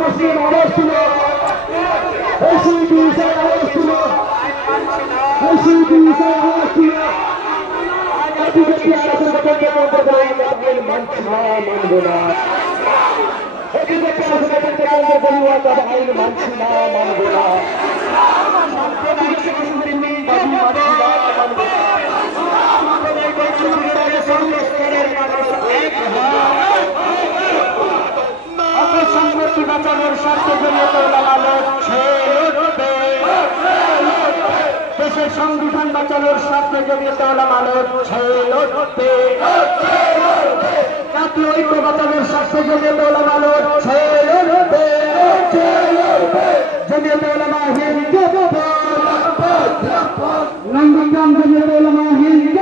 মুসলিম আওয়াজ তুলো আওয়াজ তুলো আওয়াজ তুলো বিজেপি আলোচনা করতে বলতে পারি মানছি না মানব না বিজেপি আলোচনা করতে বলতে পারি আইন মানছি না মানব না সংগতি বাঁচানোর স্বার্থে জড়িত দেশের সংবিধান বাঁচানোর স্বার্থে জড়িত জাতীয় ঐক্য বাঁচানোর স্বার্থে জড়িত জমিয়ত উলামা হিন্দ নন্দগ্রাম জমিয়ত উলামা হিন্দ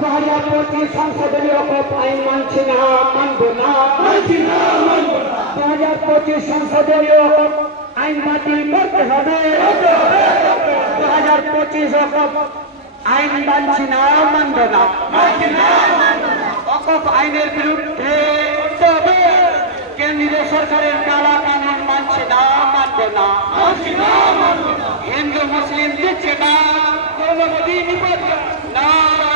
2025 সংশোধনী আইন মানছি না মানব না 2025 সংশোধনী আইন বাতিল করতে হবে 2025 আইন মানছি না মানব না অকপ আইনের বিরুদ্ধে কেন্দ্রীয় সরকারের কালা কানুন মানছে না মানব না হিন্দু মুসলিম দিচ্ছে না কোন মোদী নিপদ না